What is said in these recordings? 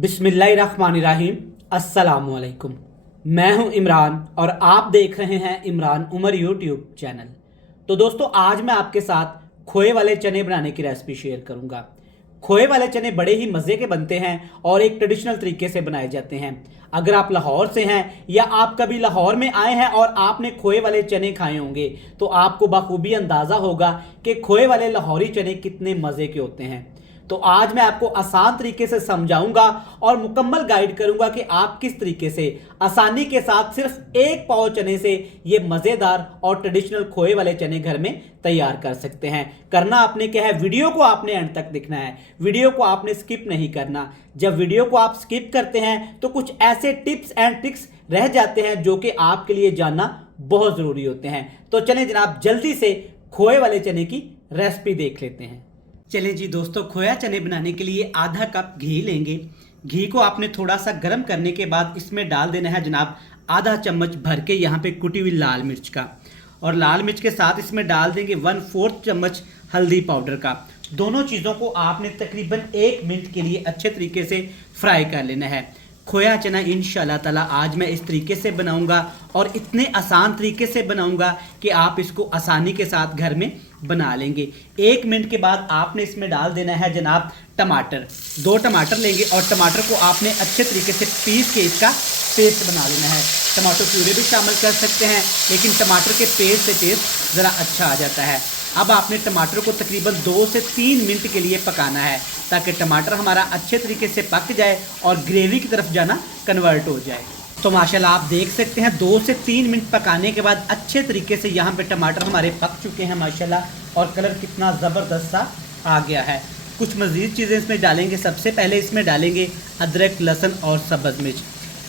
बिस्मिल्लाहिर्रहमानिर्रहीम। अस्सलामुअलैकुम। मैं हूं इमरान और आप देख रहे हैं इमरान उमर यूट्यूब चैनल। तो दोस्तों, आज मैं आपके साथ खोए वाले चने बनाने की रेसिपी शेयर करूंगा। खोए वाले चने बड़े ही मज़े के बनते हैं और एक ट्रेडिशनल तरीके से बनाए जाते हैं। अगर आप लाहौर से हैं या आप कभी लाहौर में आए हैं और आपने खोए वाले चने खाए होंगे तो आपको बखूबी अंदाज़ा होगा कि खोए वाले लाहौरी चने कितने मज़े के होते हैं। तो आज मैं आपको आसान तरीके से समझाऊंगा और मुकम्मल गाइड करूंगा कि आप किस तरीके से आसानी के साथ सिर्फ एक पाव चने से ये मज़ेदार और ट्रेडिशनल खोए वाले चने घर में तैयार कर सकते हैं। करना आपने क्या है, वीडियो को आपने अंत तक देखना है, वीडियो को आपने स्किप नहीं करना। जब वीडियो को आप स्किप करते हैं तो कुछ ऐसे टिप्स एंड ट्रिक्स रह जाते हैं जो कि आपके लिए जानना बहुत ज़रूरी होते हैं। तो चलें जनाब, जल्दी से खोए वाले चने की रेसिपी देख लेते हैं। चलें जी दोस्तों, खोया चने बनाने के लिए आधा कप घी लेंगे। घी को आपने थोड़ा सा गर्म करने के बाद इसमें डाल देना है जनाब आधा चम्मच भर के यहाँ पे कुटी हुई लाल मिर्च का, और लाल मिर्च के साथ इसमें डाल देंगे 1/4 चम्मच हल्दी पाउडर का। दोनों चीज़ों को आपने तकरीबन 1 मिनट के लिए अच्छे तरीके से फ्राई कर लेना है। खोया चना इंशाल्लाह ताला आज मैं इस तरीके से बनाऊंगा और इतने आसान तरीके से बनाऊंगा कि आप इसको आसानी के साथ घर में बना लेंगे। 1 मिनट के बाद आपने इसमें डाल देना है जनाब टमाटर। 2 टमाटर लेंगे और टमाटर को आपने अच्छे तरीके से पीस के इसका पेस्ट बना लेना है। टमाटर प्यूरे भी शामिल कर सकते हैं, लेकिन टमाटर के पेस्ट से टेस्ट ज़रा अच्छा आ जाता है। अब आपने टमाटर को तकरीबन 2 से 3 मिनट के लिए पकाना है ताकि टमाटर हमारा अच्छे तरीके से पक जाए और ग्रेवी की तरफ जाना कन्वर्ट हो जाए। तो माशाल्लाह आप देख सकते हैं 2 से 3 मिनट पकाने के बाद अच्छे तरीके से यहाँ पे टमाटर हमारे पक चुके हैं माशाल्लाह, और कलर कितना ज़बरदस्त सा आ गया है। कुछ मज़ीद चीज़ें इसमें डालेंगे। सबसे पहले इसमें डालेंगे अदरक, लहसुन और सब्ज़ मिर्च।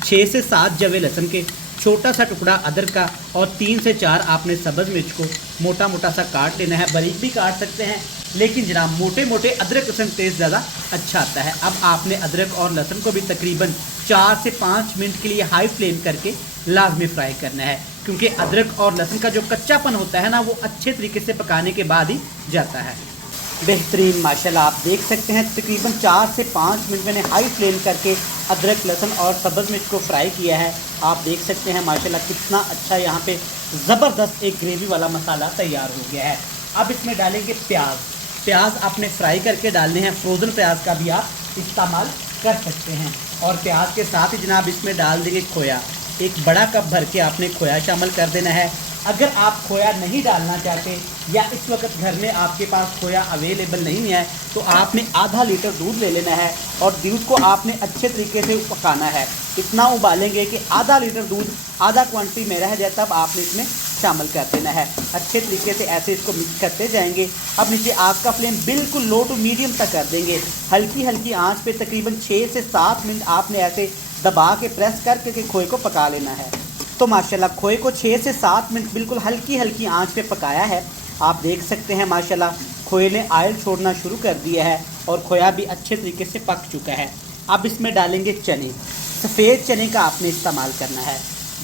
6 से 7 जवे लहसुन के, छोटा सा टुकड़ा अदरक का और 3 से 4 आपने सब्ज़ मिर्च को मोटा मोटा सा काट लेना है। बारीक भी काट सकते हैं, लेकिन जनाब मोटे मोटे अदरक लहसुन टेस्ट ज़्यादा अच्छा आता है। अब आपने अदरक और लहसुन को भी तकरीबन 4 से 5 मिनट के लिए हाई फ्लेम करके लाजमी फ्राई करना है, क्योंकि अदरक और लहसुन का जो कच्चापन होता है ना, वो अच्छे तरीके से पकाने के बाद ही जाता है। बेहतरीन माशाल्लाह आप देख सकते हैं तकरीबन 4 से 5 मिनट मैंने हाई फ्लेम करके अदरक, लहसुन और सब्ज़ मिर्च को फ्राई किया है। आप देख सकते हैं माशाल्लाह कितना अच्छा यहाँ पे ज़बरदस्त एक ग्रेवी वाला मसाला तैयार हो गया है। अब इसमें डालेंगे प्याज। प्याज आपने फ्राई करके डालने हैं, फ्रोज़न प्याज का भी आप इस्तेमाल कर सकते हैं। और प्याज के साथ ही जनाब इसमें डाल देंगे खोया। एक बड़ा कप भर के आपने खोया शामिल कर देना है। अगर आप खोया नहीं डालना चाहते या इस वक्त घर में आपके पास खोया अवेलेबल नहीं है तो आपने आधा लीटर दूध ले लेना है और दूध को आपने अच्छे तरीके से पकाना है। इतना उबालेंगे कि आधा लीटर दूध आधा क्वांटिटी में रह जाए, तब आपने इसमें शामिल कर देना है। अच्छे तरीके से ऐसे इसको मिक्स करते जाएंगे। अब नीचे आग का फ्लेम बिल्कुल लो टू मीडियम तक कर देंगे। हल्की हल्की आंच पे तकरीबन 6 से 7 मिनट आपने ऐसे दबा के प्रेस करके खोए को पका लेना है। तो माशाल्लाह खोए को 6 से 7 मिनट बिल्कुल हल्की हल्की आंच पे पकाया है। आप देख सकते हैं माशाल्लाह खोए ने ऑयल छोड़ना शुरू कर दिया है और खोया भी अच्छे तरीके से पक चुका है। अब इसमें डालेंगे चने। सफ़ेद चने का आपने इस्तेमाल करना है।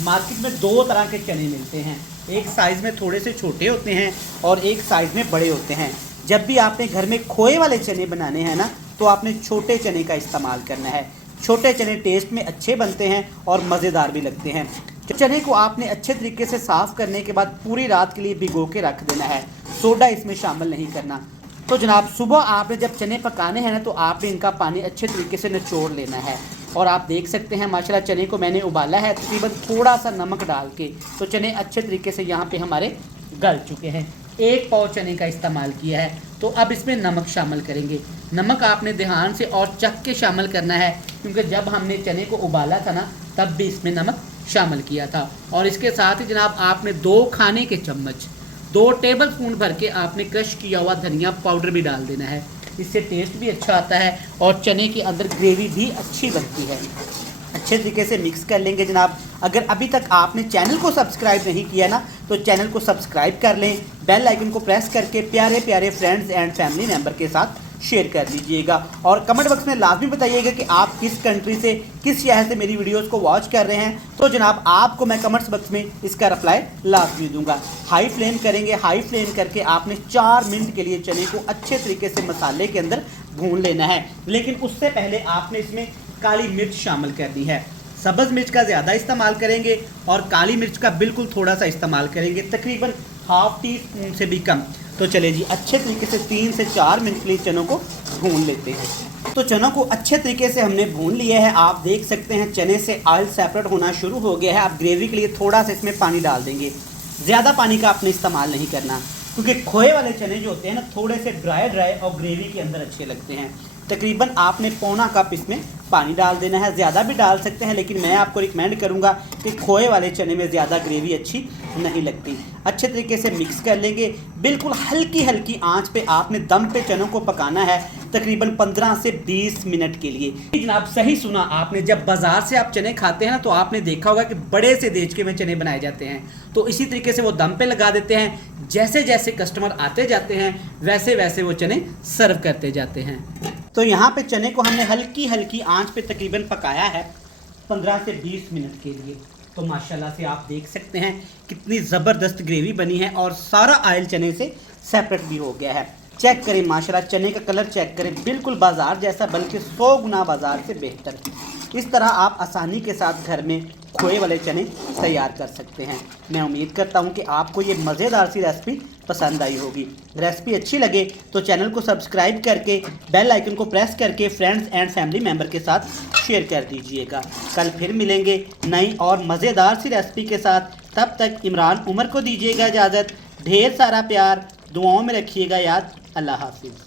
मार्केट में 2 तरह के चने मिलते हैं, एक साइज़ में थोड़े से छोटे होते हैं और एक साइज़ में बड़े होते हैं। जब भी आपने घर में खोए वाले चने बनाने हैं ना, तो आपने छोटे चने का इस्तेमाल करना है। छोटे चने टेस्ट में अच्छे बनते हैं और मज़ेदार भी लगते हैं। चने को आपने अच्छे तरीके से साफ़ करने के बाद पूरी रात के लिए भिगो के रख देना है। सोडा इसमें शामिल नहीं करना। तो जनाब सुबह आपने जब चने पकाने हैं ना, तो आपने इनका पानी अच्छे तरीके से निचोड़ लेना है। और आप देख सकते हैं माशाल्लाह चने को मैंने उबाला है तकरीबन थोड़ा सा नमक डाल के, तो चने अच्छे तरीके से यहाँ पे हमारे गल चुके हैं। 1 पाव चने का इस्तेमाल किया है। तो अब इसमें नमक शामिल करेंगे। नमक आपने ध्यान से और चख के शामिल करना है, क्योंकि जब हमने चने को उबाला था ना, तब भी इसमें नमक शामिल किया था। और इसके साथ ही जनाब आपने 2 खाने के चम्मच 2 टेबल स्पून भर के आपने क्रश किया हुआ धनिया पाउडर भी डाल देना है। इससे टेस्ट भी अच्छा आता है और चने के अंदर ग्रेवी भी अच्छी बनती है। अच्छे तरीके से मिक्स कर लेंगे जनाब। अगर अभी तक आपने चैनल को सब्सक्राइब नहीं किया ना, तो चैनल को सब्सक्राइब कर लें। बेल आइकन को प्रेस करके प्यारे प्यारे फ्रेंड्स एंड फैमिली मेम्बर के साथ शेयर कर दीजिएगा। और कमेंट बॉक्स में लाजमी बताइएगा कि आप किस कंट्री से, किस शहर से मेरी वीडियोस को वॉच कर रहे हैं। तो जनाब आपको मैं कमेंट्स बॉक्स में इसका रिप्लाई लाजमी दूंगा। हाई फ्लेम करेंगे। हाई फ्लेम करके आपने 4 मिनट के लिए चने को अच्छे तरीके से मसाले के अंदर भून लेना है। लेकिन उससे पहले आपने इसमें काली मिर्च शामिल करनी है। सब्ज़ मिर्च का ज़्यादा इस्तेमाल करेंगे और काली मिर्च का बिल्कुल थोड़ा सा इस्तेमाल करेंगे, तकरीबन हाफ टी स्पून से भी कम। तो चले जी, अच्छे तरीके से 3 से 4 मिनट के लिए चनों को भून लेते हैं। तो चनों को अच्छे तरीके से हमने भून लिया है। आप देख सकते हैं चने से ऑयल सेपरेट होना शुरू हो गया है। आप ग्रेवी के लिए थोड़ा सा इसमें पानी डाल देंगे, ज़्यादा पानी का आपने इस्तेमाल नहीं करना, क्योंकि खोए वाले चने जो होते हैं ना थोड़े से ड्राई और ग्रेवी के अंदर अच्छे लगते हैं। तकरीबन आपने पौना कप इसमें पानी डाल देना है, ज़्यादा भी डाल सकते हैं, लेकिन मैं आपको रिकमेंड करूंगा कि खोए वाले चने में ज़्यादा ग्रेवी अच्छी नहीं लगती। अच्छे तरीके से मिक्स कर लेंगे। बिल्कुल हल्की हल्की आंच पे आपने दम पे चनों को पकाना है, तकरीबन 15 से 20 मिनट के लिए। जनाब सही सुना आपने, जब बाज़ार से आप चने खाते हैं ना तो आपने देखा होगा कि बड़े से देचके में चने बनाए जाते हैं, तो इसी तरीके से वो दम पे लगा देते हैं। जैसे जैसे कस्टमर आते जाते हैं वैसे वैसे वो चने सर्व करते जाते हैं। तो यहाँ पे चने को हमने हल्की हल्की आंच पे तकरीबन पकाया है 15 से 20 मिनट के लिए। तो माशाल्लाह से आप देख सकते हैं कितनी ज़बरदस्त ग्रेवी बनी है और सारा ऑयल चने से सेपरेट भी हो गया है। चेक करें माशाल्लाह, चने का कलर चेक करें, बिल्कुल बाज़ार जैसा, बल्कि 100 गुना बाज़ार से बेहतर। इस तरह आप आसानी के साथ घर में खोए वाले चने तैयार कर सकते हैं। मैं उम्मीद करता हूं कि आपको ये मज़ेदार सी रेसिपी पसंद आई होगी। रेसिपी अच्छी लगे तो चैनल को सब्सक्राइब करके बेल आइकन को प्रेस करके फ्रेंड्स एंड फैमिली मेम्बर के साथ शेयर कर दीजिएगा। कल फिर मिलेंगे नई और मज़ेदार सी रेसिपी के साथ। तब तक इमरान उमर को दीजिएगा इजाज़त। ढेर सारा प्यार, दुआओं में रखिएगा याद। अल्लाह हाफिज़।